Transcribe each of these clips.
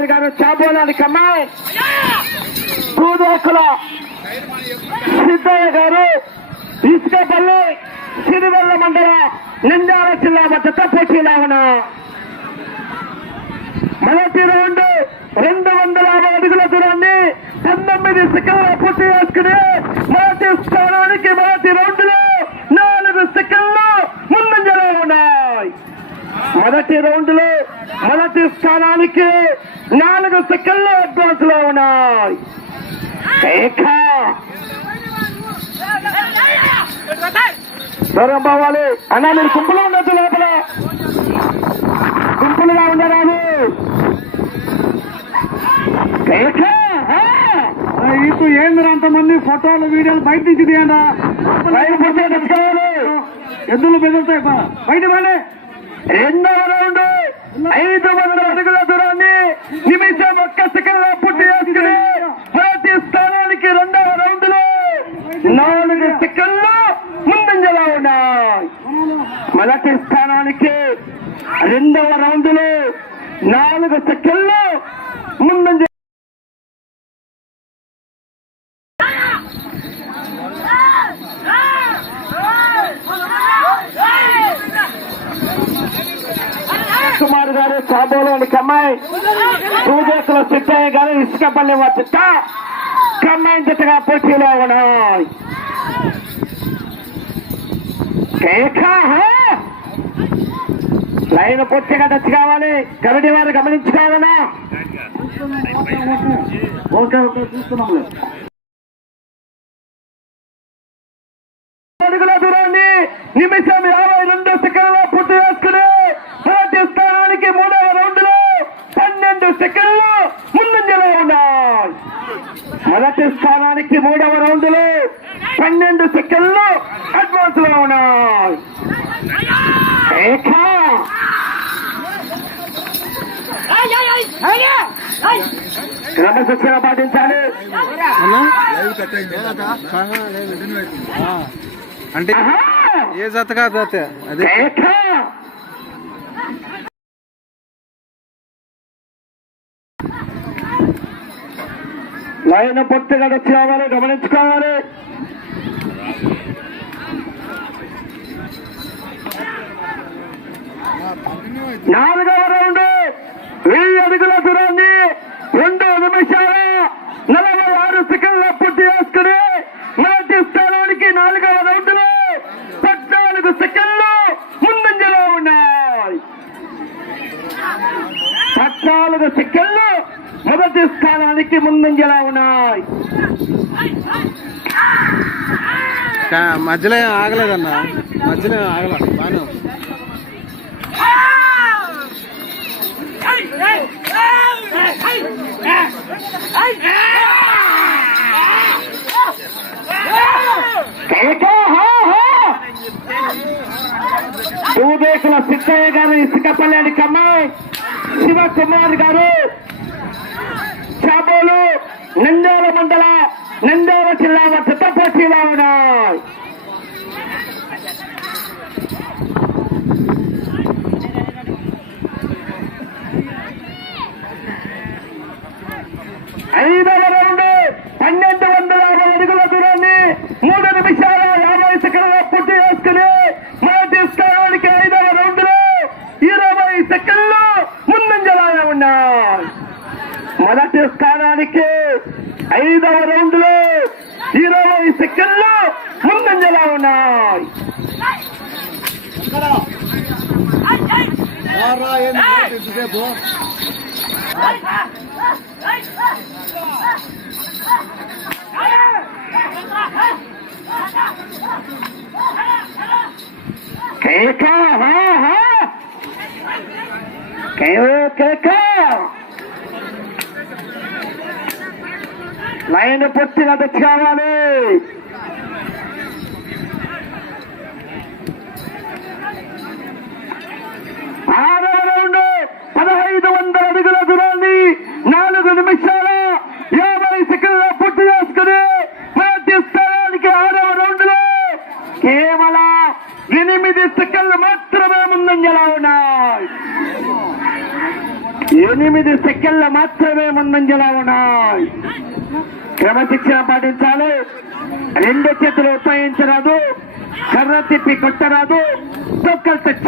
గారు గారు చాబోలాని కమ్మాయి పూదోకుల సిద్ధయ్య గారు ఇసుకపల్లి సిరివెల్ల మండల నిందాల జిల్లా మధ్యతో పోటీలో ఉన్నారు మొదటి రౌండ్ రెండు వందల యాభై అడుగుల దూరాన్ని పంతొమ్మిది సెకండ్ల పూర్తి చేసుకుని మొదటి స్థానానికి మొదటి రౌండ్లో నాలుగు సెకండ్లు ముందంజలో ఉన్నాయి. మొదటి రౌండ్లో మొదటి స్థానానికి నాలుగు సెకండ్లు అడ్వాన్స్లో ఉన్నాయి. దూరం పోవాలి. అన్నా మీరు గుంపులో ఉండొచ్చు లోపల. గుంపులుగా ఉండరాదు! ఇప్పుడు ఏందిరా అంతమంది ఫోటోలు వీడియోలు బయట నుంచి తీయండా. ఎద్దులు బెదురుతాయి బా. బయట పడే. రెండవ రౌండ్ ఐదు వందల అడుగుల దూరాన్ని నిమిషం ఒక్క సెకండ్లో పూర్తి చేసుకుని మొదటి స్థానానికి రెండవ రౌండ్లో నాలుగు సెకండ్లు ముందంజలో ఉన్నాయి. మొదటి స్థానానికి రెండవ రౌండ్లో నాలుగు సెకండ్లు ముందంజ కుమార్ గారు ఉన్నాయి. కమ్మాయి పూజకుల సిద్ధయ్య గారు ఇసుకపల్లి వద్ద కమ్మాయి చిట్టగా పోటీలో ఉన్నాయి. లైన్ పూర్తిగా టచ్ కావాలి. కమిటీ వారు గమనించుకోవాలనా? ఓకే ఓకే చూస్తున్నాం. నిమిషం యాభై రెండు సెకండ్ల పూర్తి చేసుకుని మొదటి స్థానానికి మూడవ రౌండ్లో పన్నెండు సెకండ్లు ముందంజలో ఉన్నాయి మొదటి స్థానానికి మూడవ రౌండ్లో పన్నెండు సెకండ్లు అడ్వాన్స్లో ఉన్నాయి! క్రమశిక్షణ పాటించాలి. అంటే! ఏ జత కాదు జత అదే ఏకా! లైన్ పూర్తిగా వచ్చేవారు గమనించుకోవాలి నాలుగవ రౌండ్ వెయ్యి అడుగుల దూరాన్ని రెండు నిమిషాల నలభై ఆరు సెకండ్ల పూర్తి చేసుకుని మొదటి స్థానానికి నాలుగవ రౌండ్లో పద్నాలుగు సెకండ్లు ముందంజలో ఉన్నాయి పద్నాలుగు సెకండ్లు మొదటి స్థానానికి ముందంజలో ఉన్నాయి. మధ్యలో ఆగలేదన్న మధ్యలో ఏం ఆగల. బాను. భూదేశుల సిద్ధయ్య గారు ఇసుకపల్లి కమ్మాయి. శివకుమార్ గారు చాబోలు నంద్యాల మండల నంద్యాల జిల్లా వద్ద పోటీలో ఉన్నాయి. ఐదవ రౌండ్ పన్నెండు వందల యాభై అడుగుల దూరాన్ని మూడు నిమిషాల యాభై సెకండ్ల పూర్తి చేసుకుని మొదటి స్థానానికి ఐదవ రౌండ్లో ఇరవై సెకండ్లు ముందంజలాగా ఉన్నాయి మొదటి స్థానానికి ఐదవ రౌండ్లో ఇరవై సెకండ్లు ముందంజలా ఉన్నాయి కేకా హా హా కేవో కేకా లైన్ పూర్తిగా తెచ్చుకోవాలి ఆరవ రౌండ్ పదహైదు వందల అడుగుల దూరాన్ని నాలుగు నిమిషాల యాభై సెకండ్ల పూర్తి చేసుకుని మొదటి స్థానానికి ఆరవ రౌండ్లో కేవలం ఎనిమిది సెకండ్లు మాత్రమే ముందంజలా ఉన్నాయి. ఎనిమిది సెకండ్లు మాత్రమే ముందంజలా ఉన్నాయి. క్రమశిక్షణ పాటించాలి. రెండు చేతులు ఉపయోగించరాదు. కర్ర తిప్పి కొట్టరాదు. తొక్కలు టచ్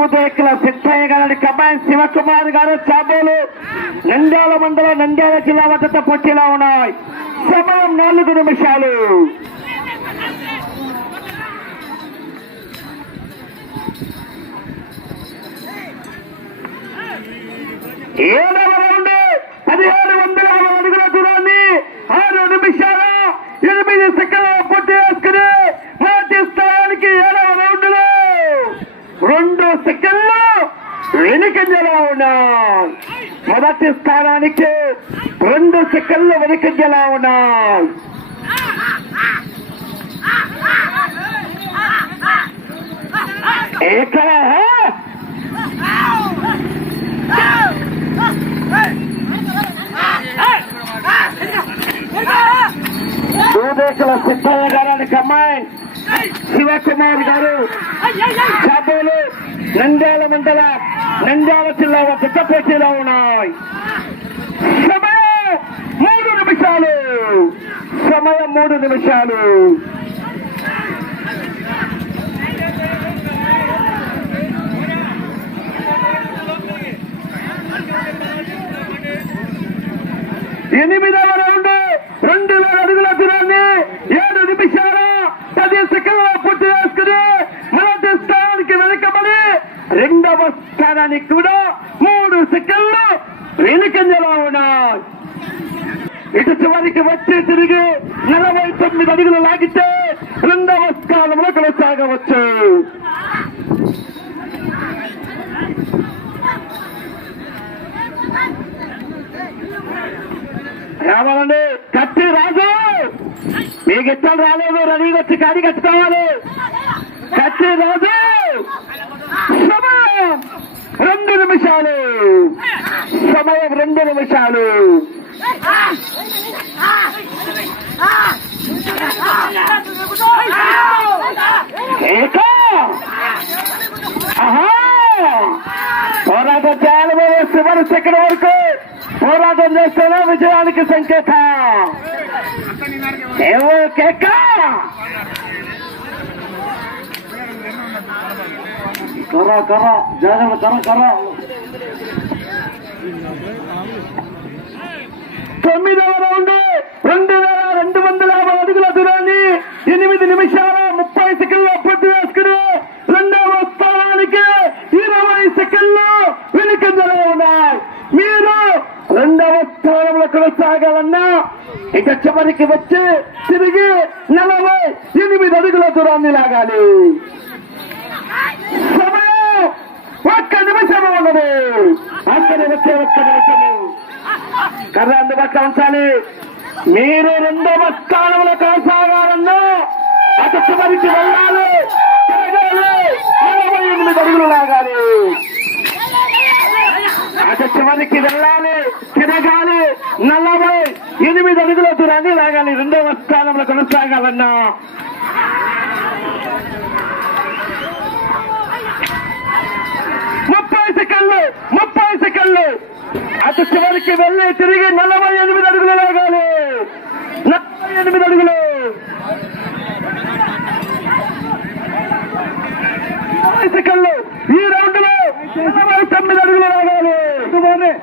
దూదేకుల సిద్ధయ్య గారి కమాండ్ శివకుమార్ గారు చాబోలు నంద్యాల మండలం నంద్యాల జిల్లా వద్ద పొట్టిలా ఉన్నాయి. సమయం నాలుగు నిమిషాలు. ఏడవ రౌండ్ పదిహేడు వందల యాభై అడుగుల దూరాన్ని ఆరు నిమిషాల ఎనిమిది సెకండ్ల పొట్టి వేసుకుని మొదటి స్థానానికి ఏడవ రౌండ్లో రెండు సెకండ్లు వెనుకంజలో ఉన్నాయి మొదటి స్థానానికి రెండు సెకండ్లు వెనుకంజలో ఉన్నాయి ఏకరా దూదేశుల సిద్ధయ్య గారానికి అమ్మాయి శివకుమార్ గారు. చాబోలు నంద్యాల మండలం నంద్యాల జిల్లా వద్ద పోటీలో ఉన్నాయి. సమయం మూడు నిమిషాలు. సమయం మూడు నిమిషాలు. ఎనిమిదవ రౌండ్ రెండు వేల అడుగుల దూరాన్ని ఏడు నిమిషాల పది సెకండ్ల పూర్తి చేసుకుని మొదటి స్థానానికి వెనుకబడి రెండవ స్థానానికి కూడా మూడు సెకండ్లు వెనుకంజలో ఉన్నాయి. ఇటు చివరికి వచ్చి తిరిగి నలభై తొమ్మిది అడుగులు లాగితే రెండవ స్థానంలో కొనసాగవచ్చు. రావాలండి. కత్తి రాజు! మీకు ఇచ్చాడు రాలేదు రవి వచ్చి కాడి కట్టుకోవాలి కత్తి రాజు! సమయం రెండు నిమిషాలు. సమయం రెండు నిమిషాలు. పోరాటం చేయాలి బాబు చివరి సెకండ్ వరకు. పోరాటం చేస్తేనే విజయానికి సంకేతం. ఏవో కేక? కర్ర కర్ర జాగ్రత్త కర్ర కర్ర. తొమ్మిదవ రౌండ్ రెండు వేల రెండు వందల యాభై అడుగుల దూరాన్ని ఎనిమిది నిమిషాల ముప్పై సెకండ్ల పూర్తి వేసుకుని రెండవ స్థానానికి ఇరవై సెకండ్లు వెనుకంజలో ఉన్నాయి. మీరు రెండవ స్థానంలో కొనసాగాలన్నా ఇక చివరికి వచ్చి తిరిగి నలభై ఎనిమిది అడుగుల దూరాన్ని లాగాలి. ఒక్క నిమిషము ఉన్నది అక్కడి వచ్చే ఒక్క నిమిషము. కర్ర అందుబాటులో ఉంచాలి. మీరు రెండవ స్థానంలో కొనసాగాలన్నా అటు చివరికి వెళ్ళాలి. తిరగాలి. ఎనిమిది అడుగులు లాగాలి. అటు చివరికి వెళ్ళాలి. తిరగాలి. నలభై ఎనిమిది అడుగుల దూరాన్ని లాగాలి. రెండవ స్థానంలో కొనసాగాలన్నా ముప్పై సెకండ్లు ముప్పై సెకండ్లు. అటు చివరికి వెళ్ళి తిరిగి నలభై ఎనిమిది అడుగులు లాగాలి. నలభై ఎనిమిది అడుగులు. నలభై సెకండ్లు. ఈ రౌండ్లో నలభై తొమ్మిది అడుగులు లాగాలి.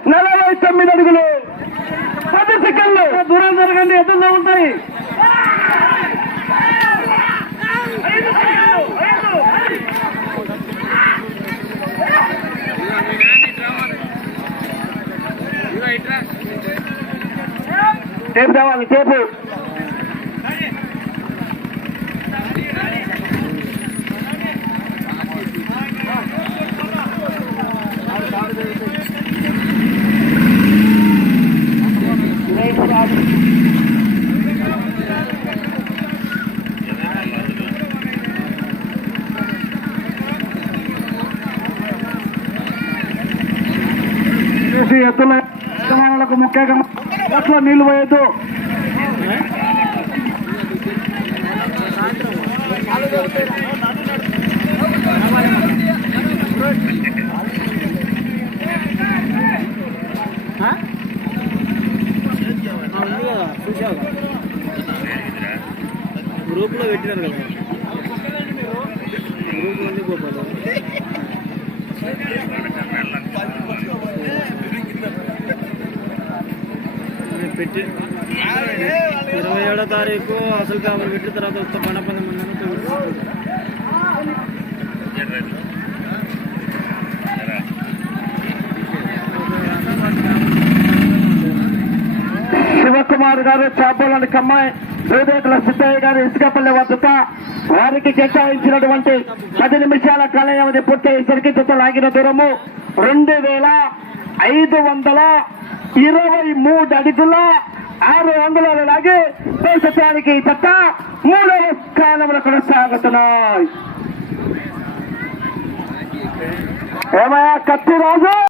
నలభై తొమ్మిది అడుగులు. పది సెకండ్లు. దూరం జరగండి ఎదురుగా ఉంటాయి. సేపు కావాలి సేపు. ఎత్తులకు ముఖ్యంగా అట్ల నీళ్ళు పోయొద్దు you లో పెట్టినారు కదా గ్రూప్ నుండి గోపాలు పెట్టి ఇరవై ఏడో తారీఖు అసలు కావాలి పెట్టిన తర్వాత వస్తే పండ పది మంది శివకుమార్ గారు చేపలని కమ్మాయి వేదేకుల సిద్ధయ్య గారు ఇసుకపల్లి వద్ద వారికి కేటాయించినటువంటి పది నిమిషాల కాల వ్యవధి పూర్తయ్యేసరికి జత లాగిన దూరము రెండు వేల ఐదు వందల ఇరవై మూడు అడుగుల ఆరు వందల లాగి దేశానికి జత మూడవ స్థానంలో కొనసాగుతున్నాయి. ఏమయ్యా కత్తి రాజు?